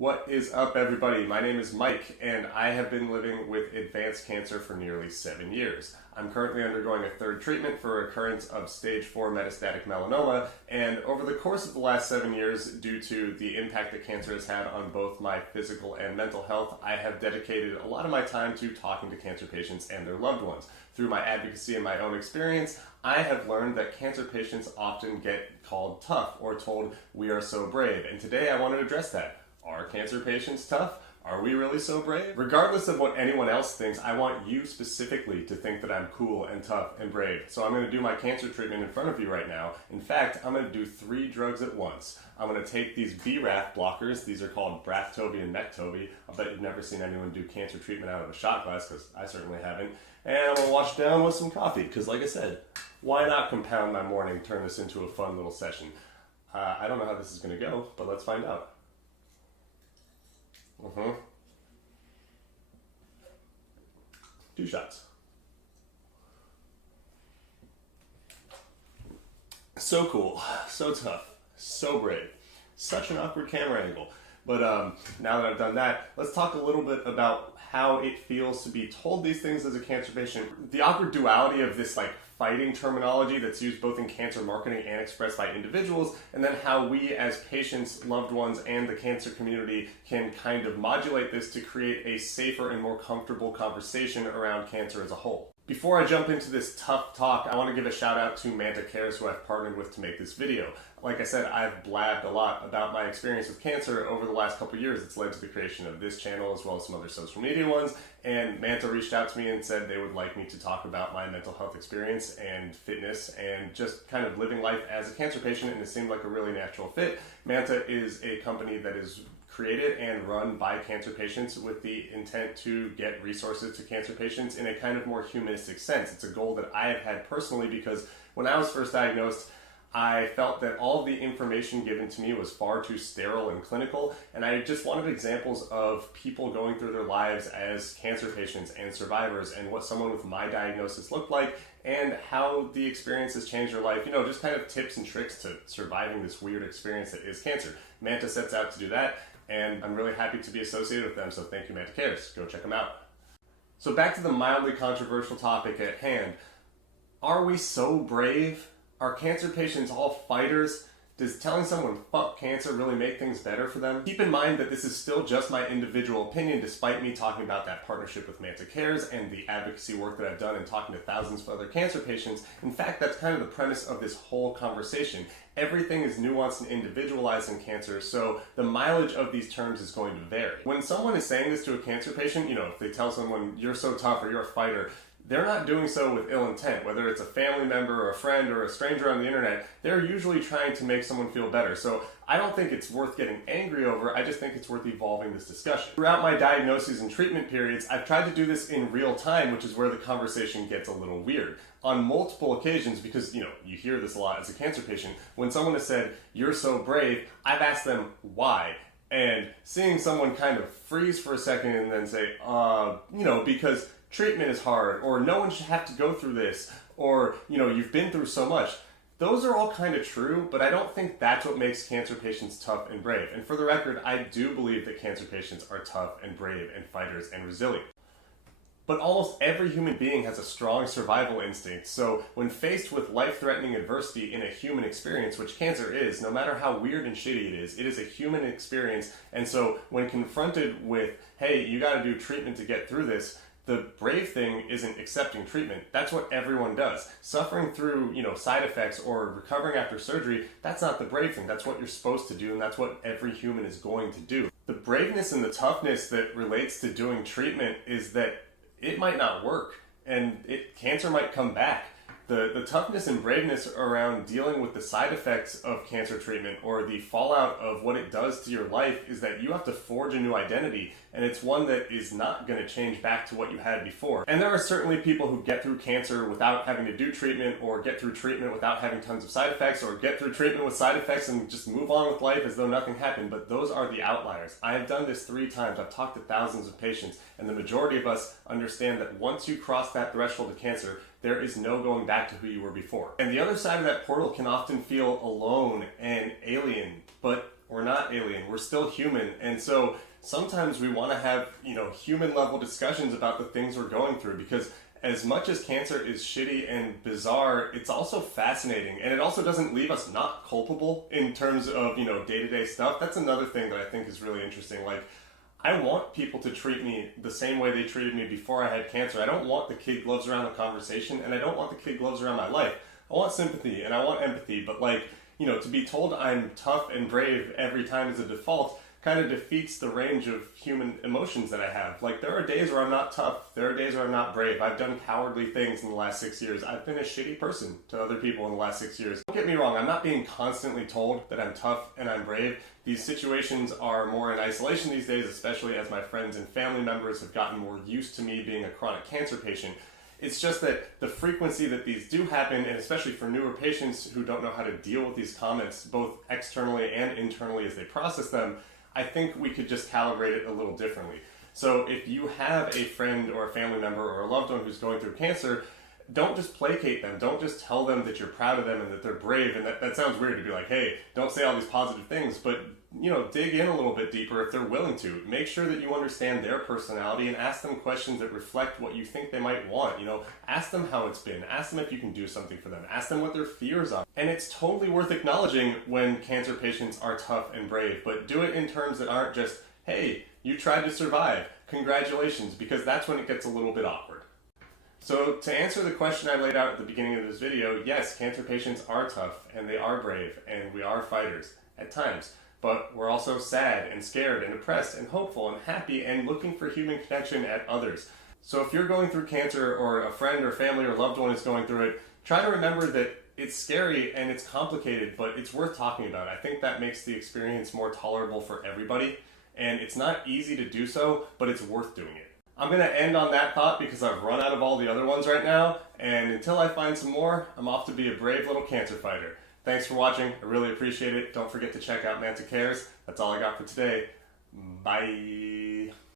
What is up, everybody? My name is Mike, and I have been living with advanced cancer for nearly 7 years. I'm currently undergoing a third treatment for recurrence of stage 4 metastatic melanoma, and over the course of the last 7 years, due to the impact that cancer has had on both my physical and mental health, I have dedicated a lot of my time to talking to cancer patients and their loved ones. Through my advocacy and my own experience, I have learned that cancer patients often get called tough or told, "We are so brave," and today I want to address that. Are cancer patients tough? Are we really so brave? Regardless of what anyone else thinks, I want you specifically to think that I'm cool and tough and brave. So I'm going to do my cancer treatment in front of you right now. In fact, I'm going to do 3 drugs at once. I'm going to take these BRAF blockers. These are called Braftovi and Mektovi. I'll bet you've never seen anyone do cancer treatment out of a shot glass, because I certainly haven't. And I'm going to wash down with some coffee, because like I said, why not compound my morning, turn this into a fun little session? I don't know how this is going to go, but let's find out. Mm-hmm. 2 shots. So cool, so tough, so brave. Such an awkward camera angle. But now that I've done that, let's talk a little bit about how it feels to be told these things as a cancer patient. The awkward duality of this fighting terminology that's used both in cancer marketing and expressed by individuals, and then how we as patients, loved ones, and the cancer community can kind of modulate this to create a safer and more comfortable conversation around cancer as a whole. Before I jump into this tough talk, I want to give a shout out to Manta, who I've partnered with to make this video. Like I said, I've blabbed a lot about my experience with cancer over the last couple years. It's led to the creation of this channel as well as some other social media ones. And Manta reached out to me and said they would like me to talk about my mental health experience and fitness and just kind of living life as a cancer patient, and it seemed like a really natural fit. Manta is a company that is created and run by cancer patients with the intent to get resources to cancer patients in a kind of more humanistic sense. It's a goal that I have had personally because when I was first diagnosed, I felt that all of the information given to me was far too sterile and clinical, and I just wanted examples of people going through their lives as cancer patients and survivors and what someone with my diagnosis looked like and how the experience has changed their life. You know, just kind of tips and tricks to surviving this weird experience that is cancer. Manta sets out to do that, and I'm really happy to be associated with them, so thank you, Manta Cares. Go check them out. So back to the mildly controversial topic at hand. Are we so brave? Are cancer patients all fighters? Does telling someone fuck cancer really make things better for them? Keep in mind that this is still just my individual opinion, despite me talking about that partnership with Manta Cares and the advocacy work that I've done and talking to thousands of other cancer patients. In fact, that's kind of the premise of this whole conversation. Everything is nuanced and individualized in cancer, so the mileage of these terms is going to vary. When someone is saying this to a cancer patient, if they tell someone, "You're so tough" or "You're a fighter," they're not doing so with ill intent. Whether it's a family member or a friend or a stranger on the internet, they're usually trying to make someone feel better. So I don't think it's worth getting angry over. I just think it's worth evolving this discussion. Throughout my diagnoses and treatment periods, I've tried to do this in real time, which is where the conversation gets a little weird. On multiple occasions, because you hear this a lot as a cancer patient, when someone has said, "You're so brave," I've asked them why. And seeing someone kind of freeze for a second and then say, because treatment is hard, or no one should have to go through this, or, you've been through so much. Those are all kind of true, but I don't think that's what makes cancer patients tough and brave. And for the record, I do believe that cancer patients are tough and brave and fighters and resilient. But almost every human being has a strong survival instinct, so when faced with life-threatening adversity in a human experience, which cancer is, no matter how weird and shitty it is a human experience, and so when confronted with, "Hey, you gotta do treatment to get through this," the brave thing isn't accepting treatment. That's what everyone does. Suffering through, side effects or recovering after surgery, that's not the brave thing. That's what you're supposed to do, and that's what every human is going to do. The braveness and the toughness that relates to doing treatment is that it might not work, and cancer might come back. The toughness and braveness around dealing with the side effects of cancer treatment or the fallout of what it does to your life is that you have to forge a new identity, and it's one that is not going to change back to what you had before. And there are certainly people who get through cancer without having to do treatment, or get through treatment without having tons of side effects, or get through treatment with side effects and just move on with life as though nothing happened, but those are the outliers. I have done this 3 times. I've talked to thousands of patients, and the majority of us understand that once you cross that threshold of cancer, there is no going back to who you were before. And the other side of that portal can often feel alone and alien, but we're not alien, we're still human. And so sometimes we want to have, human level discussions about the things we're going through, because as much as cancer is shitty and bizarre, it's also fascinating, and it also doesn't leave us not culpable in terms of, day-to-day stuff. That's another thing that I think is really interesting. Like, I want people to treat me the same way they treated me before I had cancer. I don't want the kid gloves around the conversation, and I don't want the kid gloves around my life. I want sympathy and I want empathy, but to be told I'm tough and brave every time as a default kind of defeats the range of human emotions that I have. Like, there are days where I'm not tough. There are days where I'm not brave. I've done cowardly things in the last 6 years. I've been a shitty person to other people in the last 6 years. Don't get me wrong, I'm not being constantly told that I'm tough and I'm brave. These situations are more in isolation these days, especially as my friends and family members have gotten more used to me being a chronic cancer patient. It's just that the frequency that these do happen, and especially for newer patients who don't know how to deal with these comments, both externally and internally as they process them, I think we could just calibrate it a little differently. So if you have a friend or a family member or a loved one who's going through cancer, don't just placate them. Don't just tell them that you're proud of them and that they're brave. And that sounds weird to be like, hey, don't say all these positive things, but dig in a little bit deeper if they're willing to. Make sure that you understand their personality and ask them questions that reflect what you think they might want. Ask them how it's been. Ask them if you can do something for them. Ask them what their fears are. And it's totally worth acknowledging when cancer patients are tough and brave, but do it in terms that aren't just, hey, you tried to survive, congratulations, because that's when it gets a little bit awkward. So to answer the question I laid out at the beginning of this video, yes, cancer patients are tough and they are brave and we are fighters at times. But we're also sad and scared and depressed and hopeful and happy and looking for human connection at others. So if you're going through cancer, or a friend or family or loved one is going through it, try to remember that it's scary and it's complicated, but it's worth talking about. I think that makes the experience more tolerable for everybody. And it's not easy to do so, but it's worth doing it. I'm going to end on that thought because I've run out of all the other ones right now. And until I find some more, I'm off to be a brave little cancer fighter. Thanks for watching. I really appreciate it. Don't forget to check out Manta Cares. That's all I got for today. Bye.